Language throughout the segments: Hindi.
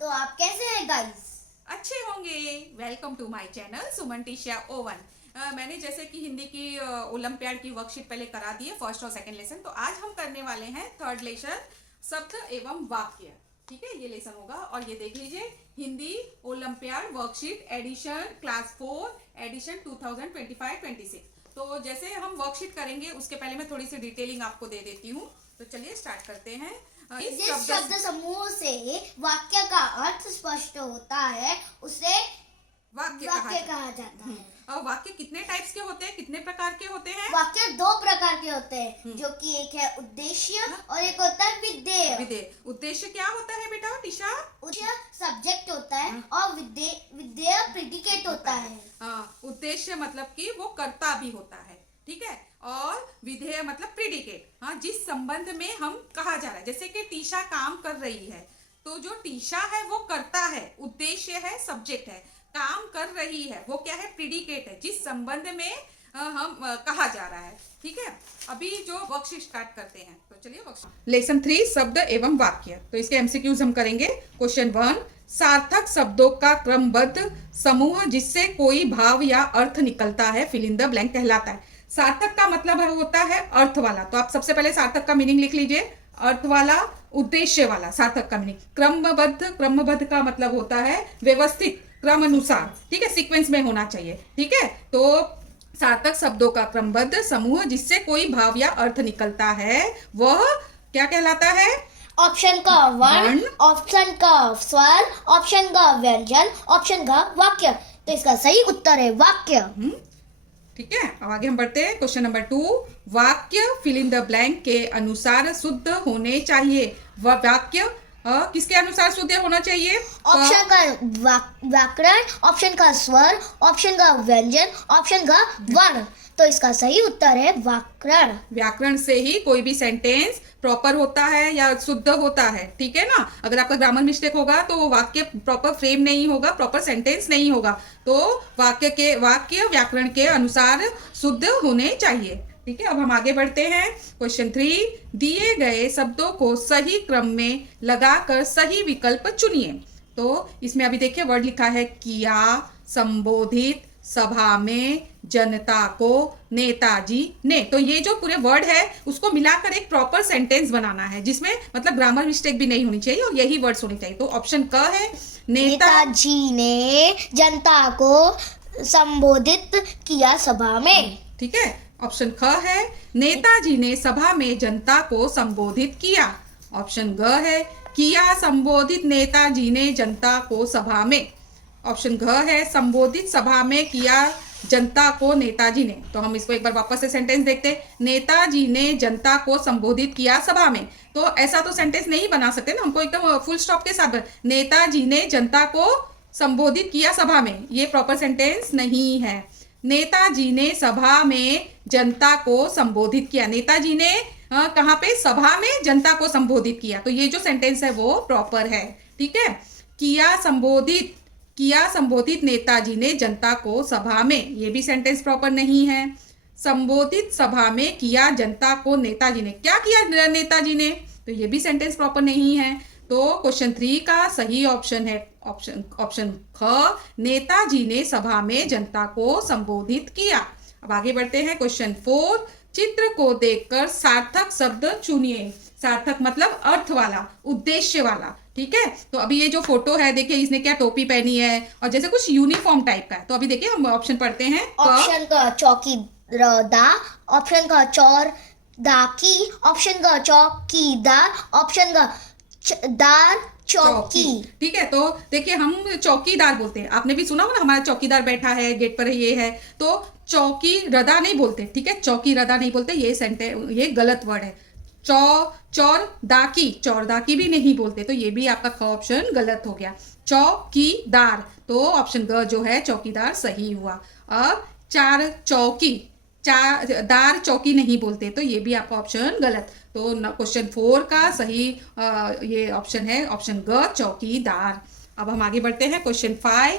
तो आप कैसे हैं गाइस? अच्छे होंगे। Welcome to my channel Suman टीशिया ओवन। मैंने जैसे कि हिंदी की ओलंपियाड की वर्कशीट पहले करा दी है, फर्स्ट और सेकंड लेसन। तो आज हम करने वाले हैं थर्ड लेसन, शब्द एवं वाक्य। ठीक है, ये लेसन होगा। और ये देख लीजिए, Hindi Olympiad worksheet edition class 4 edition 2025-26। तो जैसे हम वर्कशीट करेंगे उसके पहले मैं थोड़ी सी डिटेलिंग आपको दे देती हूँ। तो चलिए स्टार्ट करते हैं। जिस शब्द समूह से वाक्य का अर्थ स्पष्ट होता है उसे वाक्य कहा जाता है। और वाक्य कितने टाइप्स के होते हैं, कितने प्रकार के होते हैं? वाक्य दो प्रकार के होते हैं, जो कि एक है उद्देश्य और एक होता है विधेय। विधेय। उद्देश्य क्या होता है बेटा टीशा? उद्देश्य सब्जेक्ट होता है और विधेय प्रेडिकेट होता है। उद्देश्य मतलब कि वो कर्ता भी होता है, ठीक है। और विधेय मतलब प्रेडिकेट। हाँ, जिस संबंध में हम कहा जा रहा है, जैसे कि टीशा काम कर रही है, तो जो टीशा है वो कर्ता है, उद्देश्य है, सब्जेक्ट है। काम कर रही है वो क्या है? प्रेडिकेट है, जिस संबंध में हम कहा जा रहा है। ठीक है, अभी जो वर्कशीट स्टार्ट करते हैं, तो चलिए वर्कशीट। लेसन 3 शब्द एवं वाक्य। तो इसके एमसीक्यूज हम करेंगे। क्वेश्चन 1, सार्थक शब्दों का क्रमबद्ध समूह जिससे कोई भाव या अर्थ निकलता है फिल इन द ब्लैंक कहलाता है। सार्थक का मतलब होता है अर्थ वाला। तो आप सबसे पहले सार्थक का मीनिंग लिख लीजिए। अर्थ वाला, उद्देश्य वाला, सार्थक का मीनिंग। क्रमबद्ध, क्रमबद्ध का मतलब होता है व्यवस्थित, क्रम अनुसार, ठीक है, सीक्वेंस में होना चाहिए। ठीक है, तो सार्थक शब्दों का क्रमबद्ध समूह जिससे कोई भाव या अर्थ निकलता है वह क्या कहलाता है? ऑप्शन का वर्ण, ऑप्शन का स्वर, ऑप्शन का व्यंजन, ऑप्शन का वाक्य। तो इसका सही उत्तर है वाक्य। ठीक है, अब आगे हम बढ़ते हैं। क्वेश्चन नंबर 2, वाक्य फिल इन द ब्लैंक के अनुसार शुद्ध होने चाहिए। वह वाक्य किसके अनुसार शुद्ध होना चाहिए? ऑप्शन का व्याकरण, ऑप्शन का स्वर, ऑप्शन का व्यंजन, ऑप्शन का वर्ण। तो इसका सही उत्तर है व्याकरण। व्याकरण से ही कोई भी सेंटेंस प्रॉपर होता है या शुद्ध होता है। ठीक है ना। अगर आपका ग्रामर मिस्टेक होगा तो वो वाक्य प्रॉपर फ्रेम नहीं होगा, प्रॉपर सेंटेंस नहीं होगा। तो वाक्य व्याकरण के अनुसार शुद्ध होने चाहिए। ठीक है, अब हम आगे बढ़ते हैं। क्वेश्चन 3, दिए गए शब्दों को सही क्रम में लगाकर सही विकल्प चुनिए। तो इसमें अभी देखिए वर्ड लिखा है किया, संबोधित, सभा में, जनता को, नेताजी ने। तो ये जो पूरे वर्ड है उसको मिलाकर एक प्रॉपर सेंटेंस बनाना है, जिसमें मतलब ग्रामर मिस्टेक भी नहीं होनी चाहिए और यही वर्ड्स होने चाहिए। तो ऑप्शन क है, नेताजी ने जनता को संबोधित किया सभा में। ठीक है, ऑप्शन ख है, नेताजी ने सभा में जनता को संबोधित किया। ऑप्शन ग है, किया संबोधित नेताजी ने जनता को सभा में। ऑप्शन घ है, संबोधित सभा में किया जनता को नेताजी ने। तो हम इसको एक बार वापस से सेंटेंस देखते हैं। नेताजी ने जनता को संबोधित किया सभा में। तो ऐसा तो सेंटेंस नहीं बना सकते ना, हमको एकदम फुल स्टॉप के साथ नेताजी ने जनता को संबोधित किया सभा में, ये प्रॉपर सेंटेंस नहीं है। नेताजी ने सभा में जनता को संबोधित किया। नेताजी ने कहाँ पे? सभा में जनता को संबोधित किया। तो ये जो सेंटेंस है वो प्रॉपर है। ठीक है, किया संबोधित नेताजी ने जनता को सभा में, ये भी सेंटेंस प्रॉपर नहीं है। संबोधित सभा में किया जनता को नेताजी ने, क्या किया नेताजी ने? तो ये भी सेंटेंस प्रॉपर नहीं है। तो क्वेश्चन 3 का सही ऑप्शन है ऑप्शन ख, नेताजी ने सभा में जनता को संबोधित किया। अब आगे बढ़ते हैं। क्वेश्चन 4, चित्र को देखकर सार्थक शब्द चुनिए। सार्थक मतलब अर्थ वाला, उद्देश्य वाला। ठीक है, तो अभी ये जो फोटो है देखिए, इसने क्या टोपी पहनी है और जैसे कुछ यूनिफॉर्म टाइप का है। तो अभी देखिए हम ऑप्शन पढ़ते हैं। ऑप्शन का चौकीदा, ऑप्शन का चौरदाकी, ऑप्शन का चौकीदार, ऑप्शन का दार चौकी। ठीक है, तो देखिए हम चौकीदार बोलते हैं, आपने भी सुना हो ना, हमारा चौकीदार बैठा है गेट पर, ये है। तो चौकी रदा नहीं बोलते। ठीक है, चौकी रदा नहीं बोलते, ये गलत वर्ड है। चौरदाकी भी नहीं बोलते। तो ये भी आपका ऑप्शन गलत हो गया। चौकीदार, तो ऑप्शन ग जो है चौकीदार सही हुआ। अब दार चौकी नहीं बोलते, तो ये भी आपका ऑप्शन गलत। तो क्वेश्चन 4 का सही ये ऑप्शन है ऑप्शन ग, चौकीदार। अब हम आगे बढ़ते हैं। क्वेश्चन 5,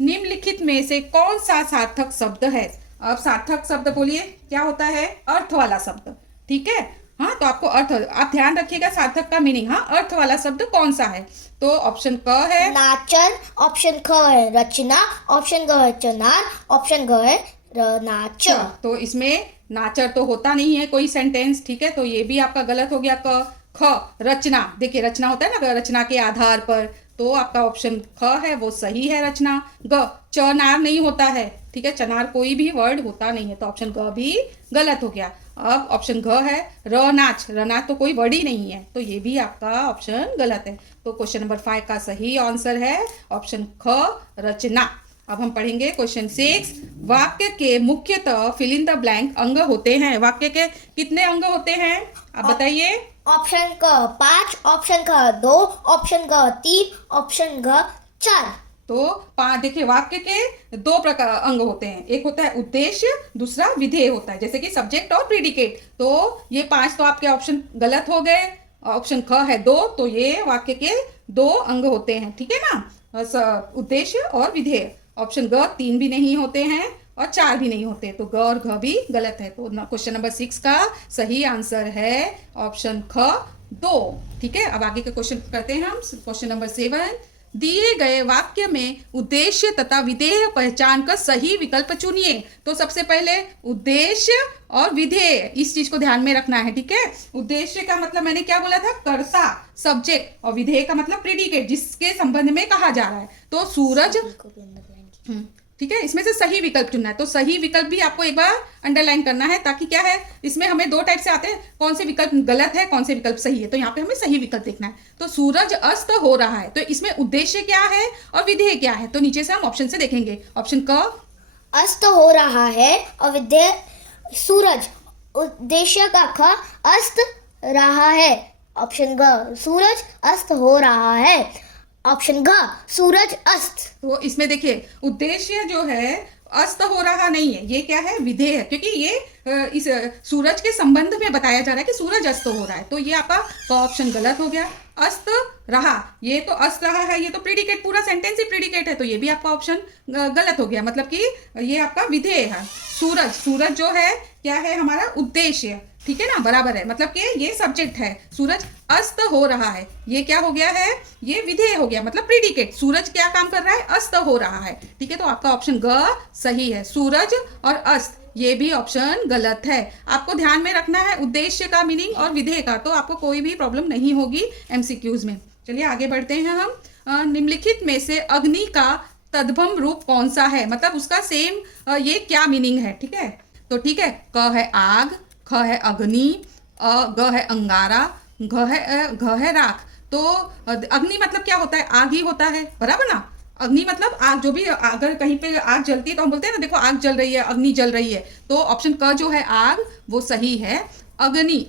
निम्नलिखित में से कौन सा सार्थक शब्द है? अब सार्थक शब्द बोलिए क्या होता है? अर्थ वाला शब्द। ठीक है, हाँ, तो आपको अर्थ, आप ध्यान रखिएगा सार्थक का मीनिंग। हाँ, अर्थ वाला शब्द कौन सा है? तो ऑप्शन क है नाचन, ऑप्शन ख है रचना, ऑप्शन ग है चनार, ऑप्शन ग है नाच। तो इसमें नाचर तो होता नहीं है कोई सेंटेंस, ठीक है, तो ये भी आपका गलत हो गया। क ख रचना, देखिए रचना होता है ना, रचना के आधार पर, तो आपका ऑप्शन ख है वो सही है रचना। ग चनार नहीं होता है, ठीक है, चनार कोई भी वर्ड होता नहीं है, तो ऑप्शन ग भी गलत हो गया। अब ऑप्शन घ है रनाच, रनाच तो कोई वर्ड ही नहीं है, तो ये भी आपका ऑप्शन गलत है। तो क्वेश्चन नंबर 5 का सही आंसर है ऑप्शन ख रचना। अब हम पढ़ेंगे क्वेश्चन 6। वाक्य के मुख्यतः फिल इन द ब्लैंक अंग होते हैं। वाक्य के कितने अंग होते हैं आप बताइए? ऑप्शन क 5, ऑप्शन ख 2, ऑप्शन ग 3, ऑप्शन घ 4। तो 5, देखिए वाक्य के 2 प्रकार अंग होते हैं, एक होता है उद्देश्य, दूसरा विधेय होता है, जैसे कि सब्जेक्ट और प्रीडिकेट। तो ये 5 तो आपके ऑप्शन गलत हो गए। ऑप्शन ख है 2, तो ये वाक्य के 2 अंग होते हैं, ठीक है ना, उद्देश्य और विधेय। ऑप्शन ग 3 भी नहीं होते हैं और 4 भी नहीं होते, तो ग और घ भी गलत है। तो क्वेश्चन नंबर 6 का सही आंसर है ऑप्शन ख 2, ठीक है। अब आगे के क्वेश्चन करते हैं हम। क्वेश्चन नंबर 7, दिए गए वाक्य में उद्देश्य तथा विधेय पहचान कर सही विकल्प चुनिए। तो सबसे पहले उद्देश्य और विधेय, इस चीज को ध्यान में रखना है, ठीक है। उद्देश्य का मतलब मैंने क्या बोला था, कर्ता सब्जेक्ट, और विधेय का मतलब प्रेडिकेट, जिसके संबंध में कहा जा रहा है। तो सूरज, ठीक है, इसमें से सही विकल्प चुनना है। तो सही विकल्प भी आपको एक बार अंडरलाइन करना है, ताकि क्या है, इसमें हमें 2 टाइप से आते हैं, कौन से विकल्प गलत है, कौन से विकल्प सही है। तो यहाँ पे हमें सही विकल्प देखना है। तो सूरज अस्त हो रहा है, तो इसमें उद्देश्य क्या है और विधेय क्या है, तो नीचे से हम ऑप्शन से देखेंगे। ऑप्शन क अस्त हो रहा है और विधेय सूरज, उद्देश्य का ख अस्त रहा है। ऑप्शन ग सूरज अस्त हो रहा है। ऑप्शन घ सूरज अस्त। तो इसमें देखिए उद्देश्य जो है अस्त हो रहा नहीं है, ये क्या है, विधेय है, क्योंकि ये इस सूरज के संबंध में बताया जा रहा है कि सूरज अस्त हो रहा है। तो ये आपका ऑप्शन गलत हो गया। अस्त रहा, ये तो अस्त रहा है, ये तो प्रीडिकेट, पूरा सेंटेंस ही प्रीडिकेट है, तो ये भी आपका ऑप्शन गलत हो गया, मतलब कि ये आपका विधेय है। सूरज, सूरज जो है क्या है, हमारा उद्देश्य, ठीक है ना, बराबर है, मतलब कि ये सब्जेक्ट है। सूरज अस्त हो रहा है, ये क्या हो गया है, ये विधेय हो गया, मतलब प्रीडिकेट। सूरज क्या काम कर रहा है, अस्त हो रहा है, ठीक है। तो आपका ऑप्शन ग सही है। सूरज और अस्त, ये भी ऑप्शन गलत है। आपको ध्यान में रखना है उद्देश्य का मीनिंग और विधेय का, तो आपको कोई भी प्रॉब्लम नहीं होगी एमसीक्यूज में। चलिए आगे बढ़ते हैं हम। निम्नलिखित में से अग्नि का तद्भव रूप कौन सा है, मतलब उसका सेम ये क्या मीनिंग है, ठीक है। तो ठीक है, क है आग, ख है अग्नि, ग है अंगारा, घ है राख। तो अग्नि मतलब क्या होता है, आग ही होता है, बराबर ना। अग्नि मतलब आग, जो भी अगर कहीं पे आग जलती है तो हम बोलते हैं ना, देखो आग जल रही है, अग्नि जल रही है। तो ऑप्शन क जो है आग, वो सही है। अग्नि,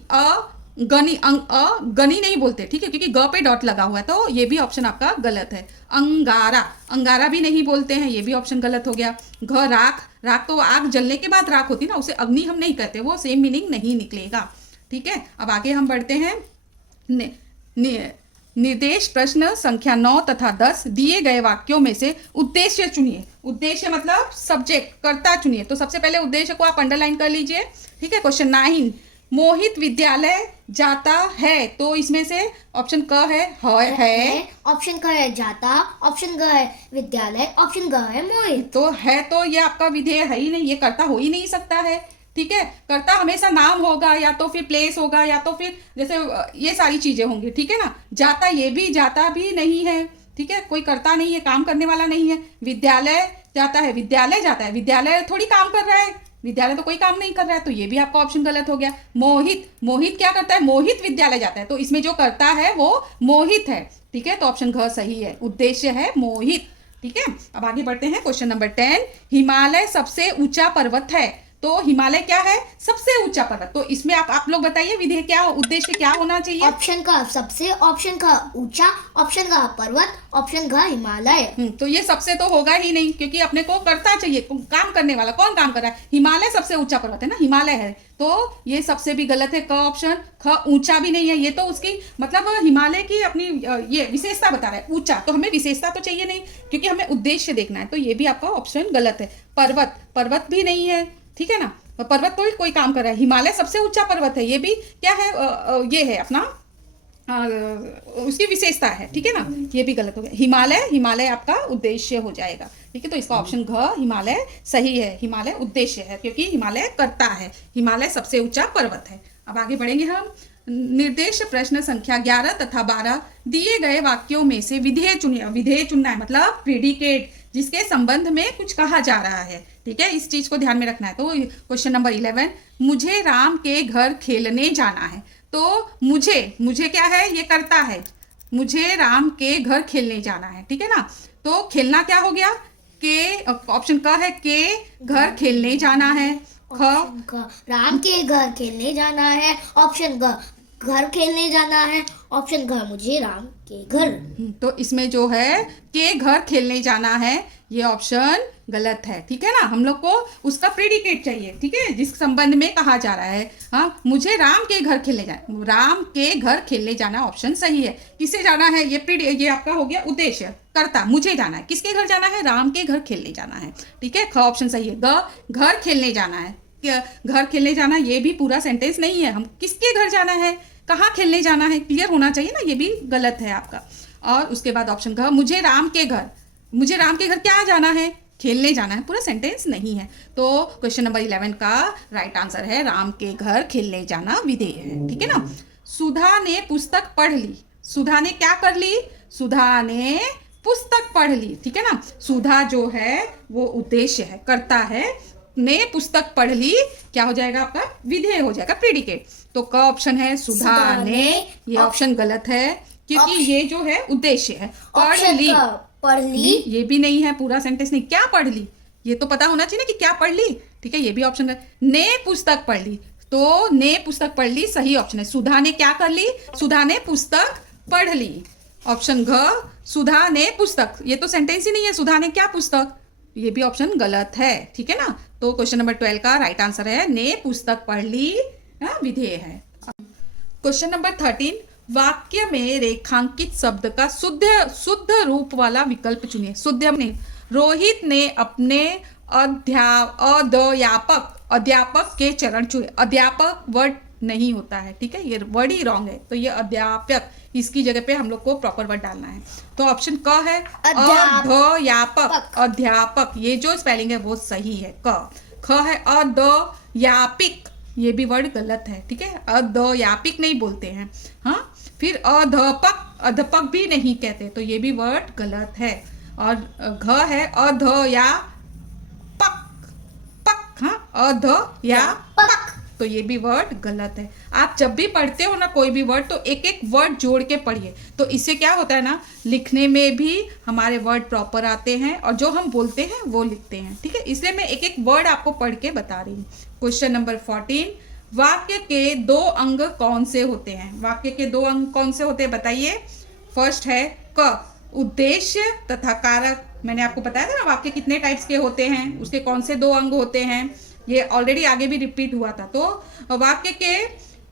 गनी नहीं बोलते, ठीक है, क्योंकि ग पे डॉट लगा हुआ है, तो ये भी ऑप्शन आपका गलत है। अंगारा, अंगारा भी नहीं बोलते हैं, ये भी ऑप्शन गलत हो गया। घ राख, राख तो आग जलने के बाद राख होती है ना, उसे अग्नि हम नहीं कहते, वो सेम मीनिंग नहीं निकलेगा, ठीक है। अब आगे हम बढ़ते हैं। निर्देश प्रश्न संख्या 9 तथा 10, दिए गए वाक्यों में से उद्देश्य चुनिए। उद्देश्य मतलब सब्जेक्ट, कर्ता चुनिए। तो सबसे पहले उद्देश्य को आप अंडरलाइन कर लीजिए, ठीक है। क्वेश्चन 9, मोहित विद्यालय जाता है, तो इसमें से ऑप्शन क है, ऑप्शन क है जाता, ऑप्शन ग है विद्यालय, ऑप्शन ग है मोहित। तो है, तो ये आपका विधेय है ही नहीं, ये कर्ता हो ही नहीं सकता है, ठीक है। कर्ता हमेशा नाम होगा, या तो फिर प्लेस होगा, या तो फिर जैसे ये सारी चीजें होंगी, ठीक है ना। जाता, ये भी जाता भी नहीं है, ठीक है, कोई कर्ता नहीं है, काम करने वाला नहीं है। विद्यालय जाता है, विद्यालय जाता है, विद्यालय थोड़ी काम कर रहा है, विद्यालय तो कोई काम नहीं कर रहा है, तो ये भी आपका ऑप्शन गलत हो गया। मोहित, मोहित क्या करता है, मोहित विद्यालय जाता है, तो इसमें जो करता है वो मोहित है, ठीक है। तो ऑप्शन घ सही है, उद्देश्य है मोहित, ठीक है। अब आगे बढ़ते हैं। क्वेश्चन नंबर 10, हिमालय सबसे ऊंचा पर्वत है, तो हिमालय क्या है, सबसे ऊंचा पर्वत। तो इसमें आप लोग बताइए विधेय क्या, उद्देश्य क्या होना चाहिए। ऑप्शन का सबसे, ऑप्शन का ऊंचा, ऑप्शन का पर्वत, ऑप्शन का हिमालय। तो ये सबसे तो होगा ही नहीं, क्योंकि अपने को करता चाहिए, काम करने वाला कौन काम कर रहा है, हिमालय सबसे ऊंचा पर्वत है ना, हिमालय है, तो ये सबसे भी गलत है। क ऑप्शन, ख ऊंचा भी नहीं है, ये तो उसकी मतलब हिमालय की अपनी ये विशेषता बता रहा है, ऊंचा, तो हमें विशेषता तो चाहिए नहीं, क्योंकि हमें उद्देश्य देखना है, तो ये भी आपका ऑप्शन गलत है। पर्वत, पर्वत भी नहीं है, ठीक है ना। पर्वत तो कोई काम कर रहा है, हिमालय सबसे ऊंचा पर्वत है, ये भी क्या है, ये है अपना उसकी विशेषता है, ठीक है ना, ये भी गलत हो गया। हिमालय, हिमालय आपका उद्देश्य हो जाएगा, ठीक है। तो इसका ऑप्शन घ हिमालय सही है, हिमालय उद्देश्य है क्योंकि हिमालय करता है, हिमालय सबसे ऊंचा पर्वत है। अब आगे बढ़ेंगे हम। निर्देश प्रश्न संख्या 11 तथा 12 दिए गए वाक्यों में से विधेय चुनिए। विधेय चुनना है मतलब प्रेडिकेट, जिसके संबंध में कुछ कहा जा रहा है, ठीक है, इस चीज को ध्यान में रखना है। तो क्वेश्चन नंबर 11, मुझे राम के घर खेलने जाना है। तो मुझे क्या है, ये करता है, मुझे राम के घर खेलने जाना है, ठीक है ना। तो खेलना क्या हो गया, के, ऑप्शन क है, के घर खेलने जाना है। ख राम के घर खेलने जाना है। ऑप्शन ग घर खेलने जाना है। ऑप्शन घ मुझे राम के घर। तो इसमें जो है के घर खेलने जाना है, ये ऑप्शन गलत है, ठीक है ना। हम लोग को उसका प्रेडिकेट चाहिए, ठीक है, जिस संबंध में कहा जा रहा है। हाँ, मुझे राम के घर खेलने जाना, राम के घर खेलने जाना ऑप्शन सही है। किससे जाना है, ये आपका हो गया उद्देश्य, करता, मुझे जाना है, किसके घर जाना है, राम के घर खेलने जाना है, ठीक है। ख ऑप्शन सही है। ग घर खेलने जाना है, घर खेलने जाना ये भी पूरा सेंटेंस नहीं है, हम किसके घर जाना है, कहाँ खेलने जाना है, क्लियर होना चाहिए ना, ये भी गलत है आपका। और उसके बाद ऑप्शन घ मुझे राम के घर क्या जाना है, खेलने जाना है, पूरा सेंटेंस नहीं है। तो क्वेश्चन नंबर 11 का राइट आंसर है राम के घर खेलने जाना विधेय है, ठीक है ना। सुधा ने पुस्तक पढ़ ली। सुधा ने क्या कर ली, सुधा ने पुस्तक पढ़ ली, ठीक है ना। सुधा जो है वो उद्देश्य है, करता है, ने पुस्तक पढ़ ली क्या हो जाएगा आपका, विधेय हो जाएगा, प्रेडिकेट। तो क ऑप्शन है सुधा ने, ये ऑप्शन गलत है क्योंकि ये जो है उद्देश्य है। पढ़ ली ये भी नहीं है, पूरा सेंटेंस नहीं, क्या पढ़ ली, ये तो पता होना चाहिए ना कि क्या पढ़ ली, ठीक है, ये भी ऑप्शन है। ने पुस्तक पढ़ ली, तो ने पुस्तक पढ़ ली सही ऑप्शन है। सुधा ने क्या कर ली, सुधा ने पुस्तक पढ़ ली, ऑप्शन घ सुधा ने पुस्तक, ये तो सेंटेंस ही नहीं है, सुधा ने क्या पुस्तक, ये भी ऑप्शन गलत है, ठीक है ना। तो क्वेश्चन नंबर 12 का राइट आंसर है ने पुस्तक पढ़ ली, विधेय है। क्वेश्चन नंबर 13, वाक्य में रेखांकित शब्द का शुद्ध रूप वाला विकल्प चुनिए। शुद्ध ने, रोहित ने अपने अध्यापक के चरण छुए। अध्यापक वर्ड नहीं होता है, ठीक है, ये वर्ड ही रॉन्ग है, तो ये अध्यापक, इसकी जगह पे हम लोग को प्रॉपर वर्ड डालना है। तो ऑप्शन क है अध्यापक, अध्यापक, ये जो स्पेलिंग है वो सही है। ख है अध्यापिक, ये भी वर्ड गलत है, ठीक है, अध्यापिक नहीं बोलते हैं। हाँ, फिर अध्यापक भी नहीं कहते, तो ये भी वर्ड गलत है। और घ है अध्यापक, हाँ, अध्यापक, तो ये भी वर्ड गलत है। आप जब भी पढ़ते हो ना कोई भी वर्ड, तो एक एक वर्ड जोड़ के पढ़िए, तो इससे क्या होता है ना, लिखने में भी हमारे वर्ड प्रॉपर आते हैं और जो हम बोलते हैं वो लिखते हैं, ठीक है। इसलिए मैं एक एक वर्ड आपको पढ़ के बता रही हूँ। क्वेश्चन नंबर 14, वाक्य के 2 अंग कौन से होते हैं। वाक्य के 2 अंग कौन से होते हैं बताइए। फर्स्ट है क, उद्देश्य तथा कारक। मैंने आपको बताया था ना वाक्य कितने टाइप्स के होते हैं, उसके कौन से 2 अंग होते हैं, ये ऑलरेडी आगे भी रिपीट हुआ था। तो वाक्य के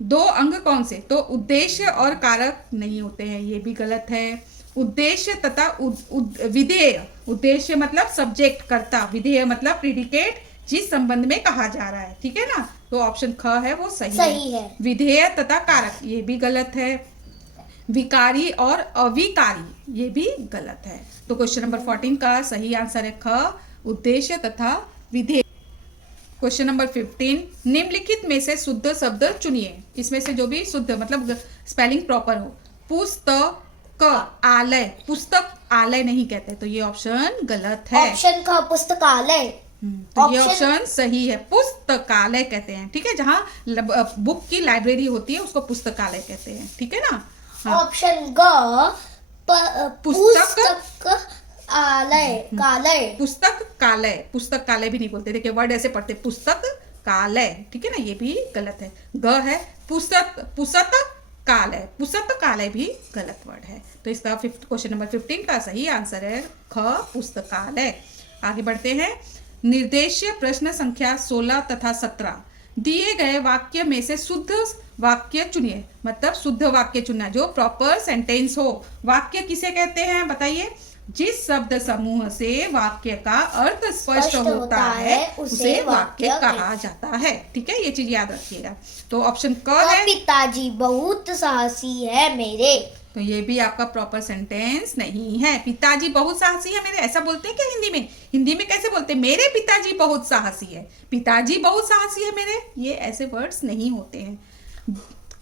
2 अंग कौन से, तो उद्देश्य और कारक नहीं होते हैं, ये भी गलत है। उद्देश्य तथा विधेय, उद्देश्य मतलब सब्जेक्ट कर्ता, विधेय मतलब प्रेडिकेट, जिस संबंध में कहा जा रहा है, ठीक है ना। तो ऑप्शन ख है वो सही है। विधेय तथा कारक ये भी गलत है। विकारी और अविकारी ये भी गलत है। तो क्वेश्चन नंबर 14 का सही आंसर है ख, उद्देश्य तथा विधेय। क्वेश्चन नंबर 15, निम्नलिखित में से शुद्ध शब्द चुनिए। इसमें से जो भी शुद्ध मतलब स्पेलिंग प्रॉपर हो। पुस्तक आलय, पुस्तक आलय नहीं कहते, तो ये ऑप्शन गलत है। ऑप्शन का पुस्तकालय, तो ये ऑप्शन सही है, पुस्तकालय कहते हैं, ठीक है, जहाँ बुक की लाइब्रेरी होती है उसको पुस्तकालय कहते हैं, ठीक है ना। ऑप्शन ग पुस्तक आलय, कालय, पुस्तक कालय, पुस्तक कालय भी नहीं बोलते, देखिए वर्ड ऐसे पढ़ते पुस्तक कालय, ठीक है ना, ये भी गलत है। ग है पुसत कालय, पुसत कालय भी गलत वर्ड है। तो इसका क्वेश्चन नंबर 15 का सही आंसर है ख, पुस्तकालय। आगे बढ़ते हैं। निर्देशीय प्रश्न संख्या 16 तथा 17 दिए गए वाक्य में से शुद्ध वाक्य चुनिए। मतलब शुद्ध वाक्य चुनना जो प्रॉपर सेंटेंस हो। वाक्य किसे कहते हैं बताइए। जिस शब्द समूह से वाक्य का अर्थ स्पष्ट होता है उसे वाक्य कहा जाता है। ठीक है, ये चीज याद रखिएगा। तो ऑप्शन क है, पिताजी बहुत साहसी है मेरे। तो ये भी आपका प्रॉपर सेंटेंस नहीं है। पिताजी बहुत साहसी है मेरे, ऐसा बोलते हैं क्या हिंदी में? हिंदी में कैसे बोलते हैं? मेरे पिताजी बहुत साहसी है, पिताजी बहुत साहसी है मेरे, ये ऐसे वर्ड्स नहीं होते हैं।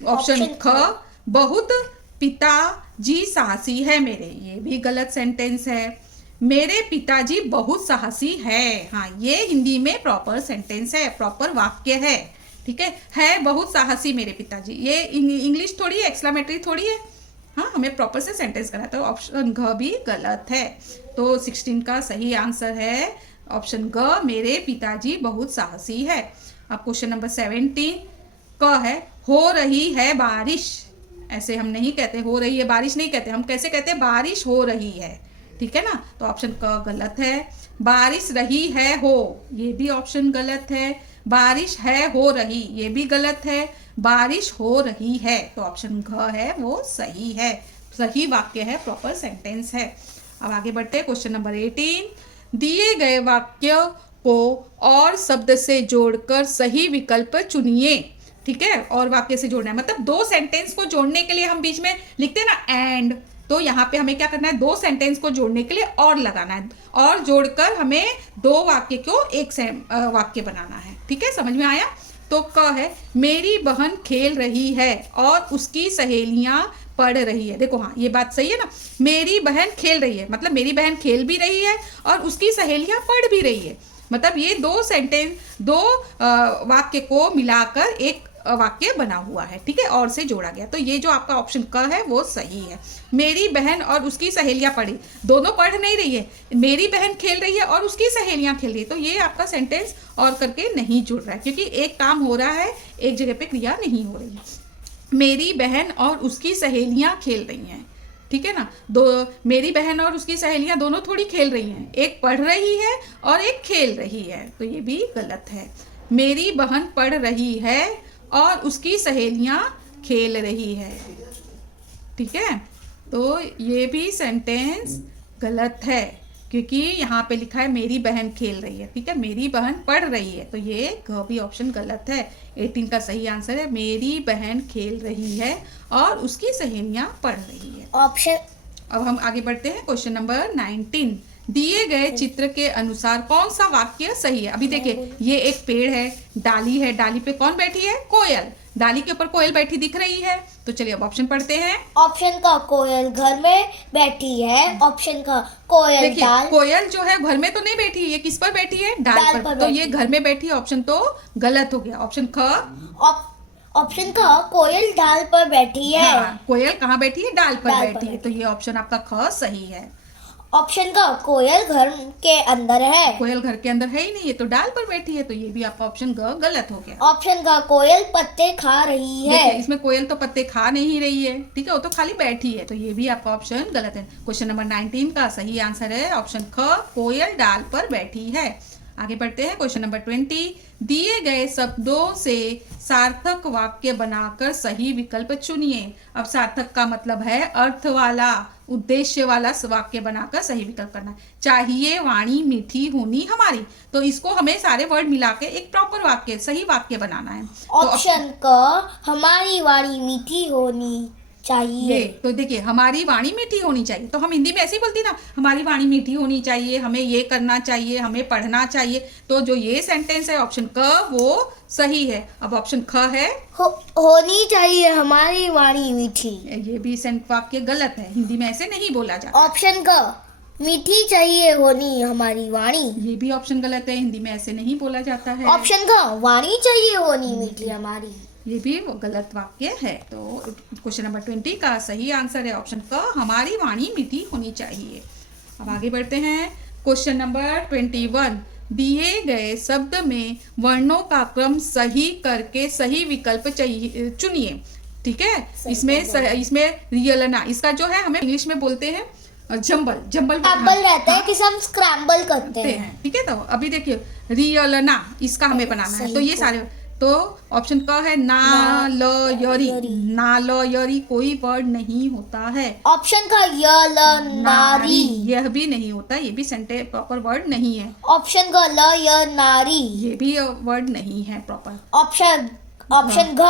ऑप्शन ख, बहुत पिताजी साहसी है मेरे, ये भी गलत सेंटेंस है। मेरे पिताजी बहुत साहसी है, हाँ ये हिंदी में प्रॉपर सेंटेंस है, प्रॉपर वाक्य है। ठीक है बहुत साहसी मेरे पिताजी, ये इंग्लिश थोड़ी है, एक्सक्लेमेटरी थोड़ी है। हाँ, हमें प्रॉपर से सेंटेंस करना है। तो ऑप्शन घ भी गलत है। तो 16 का सही आंसर है ऑप्शन ग, मेरे पिताजी बहुत साहसी है। अब क्वेश्चन नंबर 17 क है, हो रही है बारिश। ऐसे हम नहीं कहते, हो रही है बारिश नहीं कहते, हम कैसे कहते हैं? बारिश हो रही है। ठीक है ना, तो ऑप्शन क गलत है। बारिश रही है हो, ये भी ऑप्शन गलत है। बारिश है हो रही, ये भी गलत है। बारिश हो रही है, तो ऑप्शन घ है वो सही है, सही वाक्य है, प्रॉपर सेंटेंस है। अब आगे बढ़ते हैं क्वेश्चन नंबर 18। दिए गए वाक्य को और शब्द से जोड़कर सही विकल्प चुनिए। ठीक है, और वाक्य से जोड़ना है, मतलब दो सेंटेंस को जोड़ने के लिए हम बीच में लिखते हैं ना एंड, तो यहाँ पे हमें क्या करना है? दो सेंटेंस को जोड़ने के लिए और लगाना है, और जोड़कर हमें दो वाक्य को एक वाक्य बनाना है। ठीक है, समझ में आया? तो क है, मेरी बहन खेल रही है और उसकी सहेलियां पढ़ रही है। देखो हाँ, ये बात सही है ना, मेरी बहन खेल रही है मतलब मेरी बहन खेल भी रही है और उसकी सहेलियां पढ़ भी रही है, मतलब ये दो सेंटेंस, दो वाक्य को मिलाकर एक वाक्य बना हुआ है। ठीक है, और से जोड़ा गया, तो ये जो आपका ऑप्शन क है वो सही है। मेरी बहन और उसकी सहेलियां पढ़ी, दोनों पढ़ नहीं रही है, मेरी बहन खेल रही है और उसकी सहेलियां खेल रही है, तो ये आपका सेंटेंस और करके नहीं जुड़ रहा है, क्योंकि एक काम हो रहा है, एक जगह पे क्रिया नहीं हो रही है। मेरी बहन और उसकी सहेलियां खेल रही हैं। ठीक है ना, दो, मेरी बहन और उसकी सहेलियां दोनों थोड़ी खेल रही हैं, एक पढ़ रही है और एक खेल रही है, तो ये भी गलत है। मेरी बहन पढ़ रही है और उसकी सहेलियां खेल रही है। ठीक है, तो ये भी सेंटेंस गलत है, क्योंकि यहाँ पे लिखा है मेरी बहन खेल रही है। ठीक है, मेरी बहन पढ़ रही है, तो ये घ भी ऑप्शन गलत है। 18 का सही आंसर है, मेरी बहन खेल रही है और उसकी सहेलियां पढ़ रही है। ऑप्शन, अब हम आगे बढ़ते हैं क्वेश्चन नंबर 19। दिए गए चित्र के अनुसार कौन सा वाक्य सही है? अभी देखिए, ये एक पेड़ है, डाली पे कौन बैठी है? कोयल, डाली के ऊपर कोयल बैठी दिख रही है। तो चलिए अब ऑप्शन पढ़ते हैं। ऑप्शन का कोयल घर में बैठी है। ऑप्शन का कोयल देखिए, कोयल जो है घर में तो नहीं बैठी है, ये किस पर बैठी है? डाल पर। तो ये घर में बैठी है, ऑप्शन तो गलत हो गया। ऑप्शन ख, ऑप्शन का कोयल डाल पर बैठी है। हाँ, कोयल कहाँ बैठी है? डाल पर बैठी है, तो ये ऑप्शन आपका ख सही है। ऑप्शन का कोयल घर के अंदर है। कोयल घर के अंदर है ही नहीं, ये तो डाल पर बैठी है, तो ये भी आपका ऑप्शन ग गलत हो गया। ऑप्शन का कोयल पत्ते खा रही है। देखिए, इसमें कोयल तो पत्ते खा नहीं रही है, ठीक है, वो तो खाली बैठी है, तो ये भी आपका ऑप्शन गलत है। क्वेश्चन नंबर 19 का सही आंसर है ऑप्शन ख, कोयल डाल पर बैठी है। आगे बढ़ते हैं क्वेश्चन नंबर 20। दिए गए शब्दों से सार्थक वाक्य बनाकर सही विकल्प चुनिए। अब सार्थक का मतलब है अर्थ वाला, उद्देश्य वाला वाक्य बनाकर सही विकल्प करना। चाहिए वाणी मीठी होनी हमारी, तो इसको हमें सारे वर्ड मिला के एक प्रॉपर वाक्य, सही वाक्य बनाना है। ऑप्शन क, हमारी वाणी मीठी होनी चाहिए। तो देखिए, हमारी वाणी मीठी होनी चाहिए, तो हम हिंदी में ऐसे ही बोलती ना, हमारी वाणी मीठी होनी चाहिए, हमें ये करना चाहिए, हमें पढ़ना चाहिए, तो जो ये सेंटेंस है ऑप्शन क वो सही है। अब ऑप्शन ख है होनी चाहिए हमारी वाणी मीठी, ये भी वाक्य गलत है, हिंदी में ऐसे नहीं बोला जाता। ऑप्शन क, मीठी चाहिए होनी हमारी वाणी, ये भी ऑप्शन गलत है, हिंदी में ऐसे नहीं बोला जाता है। ऑप्शन क, वाणी चाहिए होनी मीठी हमारी, ये भी वो गलत वाक्य है। तो क्वेश्चन नंबर 20 का सही आंसर है ऑप्शन क, हमारी वाणी मीठी होनी चाहिए। अब आगे बढ़ते हैं क्वेश्चन नंबर 21। दिए गए शब्द में वर्णों का क्रम सही करके सही विकल्प चुनिए। ठीक है, इसमें रियलना, इसका जो है हमें इंग्लिश में बोलते हैं जंबल रहता है कि हम स्क्रैम्बल करते हैं। ठीक है, तो अभी देखिए रियलना, इसका हमें बनाना है, तो ये सारे तो ऑप्शन क है नालयरी। नालयरी कोई वर्ड नहीं होता है। ऑप्शन का य ल नारी। यह भी नहीं होता, ये भी सेंटेंस प्रॉपर वर्ड नहीं है। ऑप्शन का ल य नारी। ये भी वर्ड नहीं है प्रॉपर। ऑप्शन घ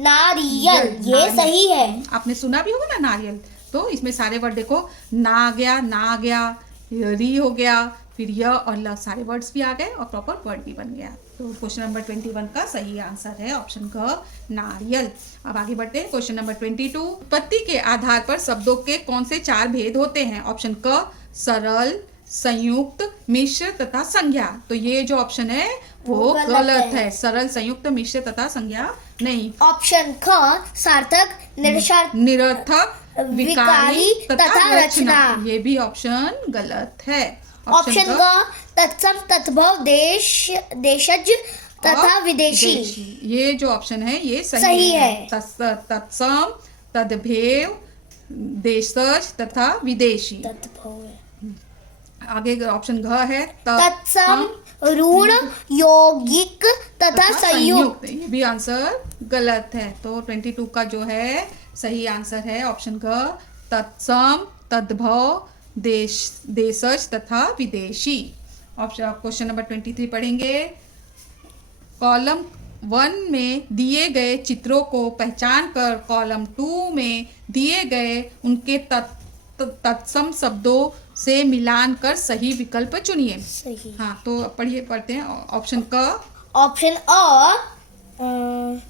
नारियल, ये नारियल। सही है। आपने सुना भी होगा ना नारियल। तो इसमें सारे वर्ड देखो, ना गया, री हो गया, फिर य और ल, सारे वर्ड्स भी आ गए और प्रॉपर वर्ड भी बन गया। तो क्वेश्चन नंबर 21 का सही आंसर है ऑप्शन क नारियल। अब आगे बढ़ते हैं क्वेश्चन नंबर 22। उत्पत्ति के आधार पर शब्दों के कौन से 4 भेद होते हैं? ऑप्शन क सरल, संयुक्त, मिश्र तथा संज्ञा। तो ये जो ऑप्शन है वो गलत है। सरल, संयुक्त, मिश्र तथा संज्ञा नहीं। ऑप्शन ख सार्थक, निरर्थक, विकारी तथा रचना। ये भी ऑप्शन गलत है। ऑप्शन ग तत्सम, तद्भव, देशज तथा विदेशी। ये जो ऑप्शन है ये सही है। तत्सम, तद्भव, देशज तथा विदेशी। आगे ऑप्शन घ है तत्सम, ऋण, यौगिक तथा संयुक्त। ये भी आंसर गलत है। तो 22 का जो है सही आंसर है ऑप्शन घ तत्सम, तद्भव, देशज तथा विदेशी। ऑप्शन क्वेश्चन नंबर 23 पढ़ेंगे। कॉलम 1 में दिए गए चित्रों को पहचान कर कॉलम 2 में दिए गए उनके तत्सम शब्दों से मिलान कर सही विकल्प चुनिए। सही। हाँ, तो पढ़ते हैं ऑप्शन क। ऑप्शन अ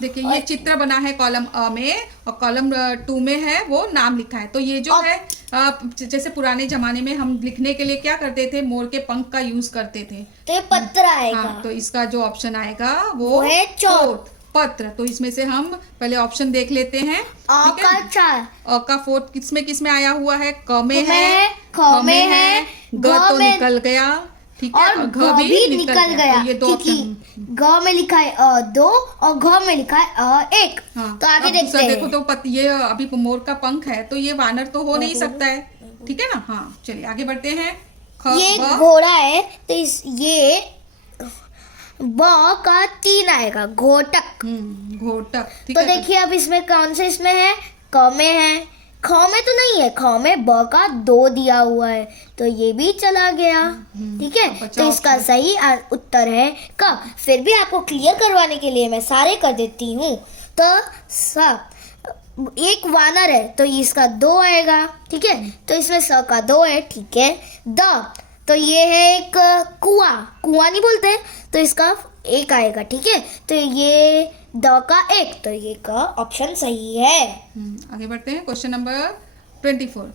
देखिए ये चित्र बना है कॉलम अ में और कॉलम 2 में है वो नाम लिखा है। तो ये जो है जैसे पुराने जमाने में हम लिखने के लिए क्या करते थे, मोर के पंख का यूज करते थे। तो ये पत्र आएगा। हाँ, तो इसका जो ऑप्शन आएगा वो है चौथ, पत्र। तो इसमें से हम पहले ऑप्शन देख लेते हैं। अ का 4, अ का 4 किसमें आया हुआ है? क में है, ख में है, ग तो निकल गया, ठीक है, और घ भी निकल गया। तो ये दो ऑप्शन। ग में लिखा है अ 2 और घ में लिखा है अ 1। हाँ, तो आगे देखते हैं। देखो तो ये अभी मोर का पंख है तो ये वानर तो हो नहीं सकता है, ठीक है ना। हाँ, चलिए आगे बढ़ते हैं। ये घोड़ा है तो ये ब का 3 आएगा, घोटक। घोटक, ठीक तो है। देखिए अब इसमें कौन से इसमें है? क में है, ख में तो नहीं है, ख में ब का 2 दिया हुआ है तो ये भी चला गया, ठीक है। तो इसका सही उत्तर है क। फिर भी आपको क्लियर करवाने के लिए मैं सारे कर देती हूँ। तो एक वानर है तो इसका 2 आएगा, ठीक है। तो इसमें स का 2 है, ठीक है। द तो ये है एक कुआं नहीं बोलते, तो इसका 1 आएगा, ठीक है। तो ये द का 1, तो ये का ऑप्शन सही है। आगे बढ़ते हैं क्वेश्चन नंबर 24।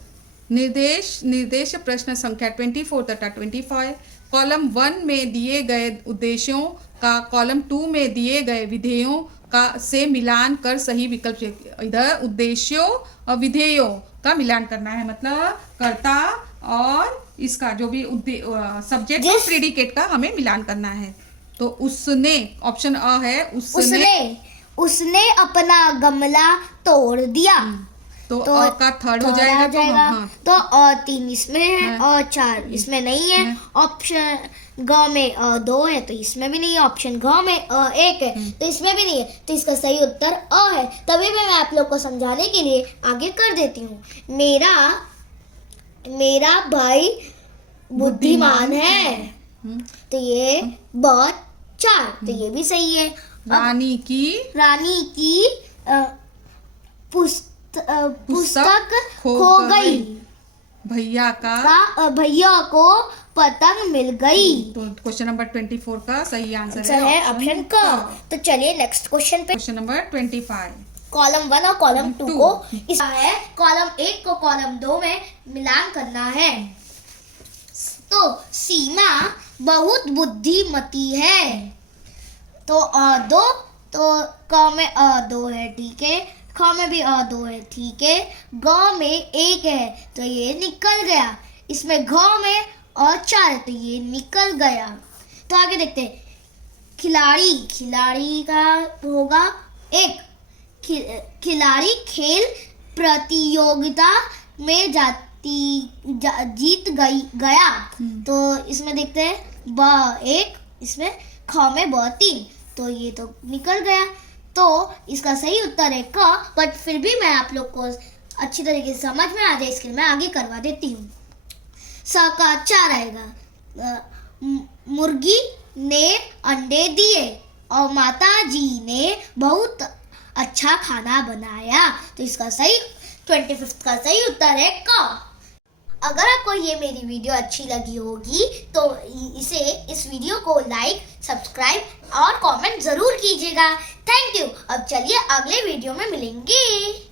निर्देश प्रश्न संख्या 24 तथा 25 कॉलम 1 में दिए गए उद्देश्यों का कॉलम 2 में दिए गए विधेयों का से मिलान कर सही विकल्प। इधर उद्देश्यों और विधेयों का मिलान करना है, मतलब कर्ता और इसका जो भी सब्जेक्ट और प्रेडिकेट का हमें मिलान करना है। तो उसने, ऑप्शन अ है उसने अपना गमला तोड़ दिया। तो अ का थर्ड हो जाएगा। तो अ 3 इसमें है और 4 इसमें नहीं है। ऑप्शन ग में अ 2 है तो इसमें भी नहीं है। ऑप्शन घ में अ 1 है तो इसमें भी नहीं है। तो इसका सही उत्तर अ है। तभी मैं आप लोग को समझाने के लिए आगे कर देती हूँ। मेरा भाई बुद्धिमान है, तो ये ब 4, तो ये भी सही है। रानी की पुस्तक खो गई, भैया को पतंग मिल गई। तो क्वेश्चन नंबर 24 का सही आंसर है ऑप्शन क। तो चलिए नेक्स्ट क्वेश्चन पे। क्वेश्चन नंबर 25 कॉलम 1 और कॉलम 2 को इसका है कॉलम 1 को कॉलम 2 में मिलान करना है। तो सीमा बहुत बुद्धिमती है, तो अ 2, तो क में अ 2 है, ठीक है। ख में भी अ 2 है, ठीक है। ग में 1 है तो ये निकल गया। इसमें घ में अ 4 है तो ये निकल गया। तो आगे देखते हैं। खिलाड़ी का होगा 1। खिलाड़ी खेल प्रतियोगिता में जीत गया। तो इसमें देखते हैं ब 1, इसमें ख में ब 3। तो ये तो निकल गया। तो इसका सही उत्तर है क, बट फिर भी मैं आप लोग को अच्छी तरीके से समझ में आ जाए इसके लिए मैं आगे करवा देती हूँ। स का 4 आएगा। मुर्गी ने अंडे दिए और माता जी ने बहुत अच्छा खाना बनाया। तो इसका सही 25 का सही उत्तर है क। अगर आपको ये मेरी वीडियो अच्छी लगी होगी तो इस वीडियो को लाइक, सब्सक्राइब और कमेंट ज़रूर कीजिएगा। Thank you. अब चलिए अगले वीडियो में मिलेंगे।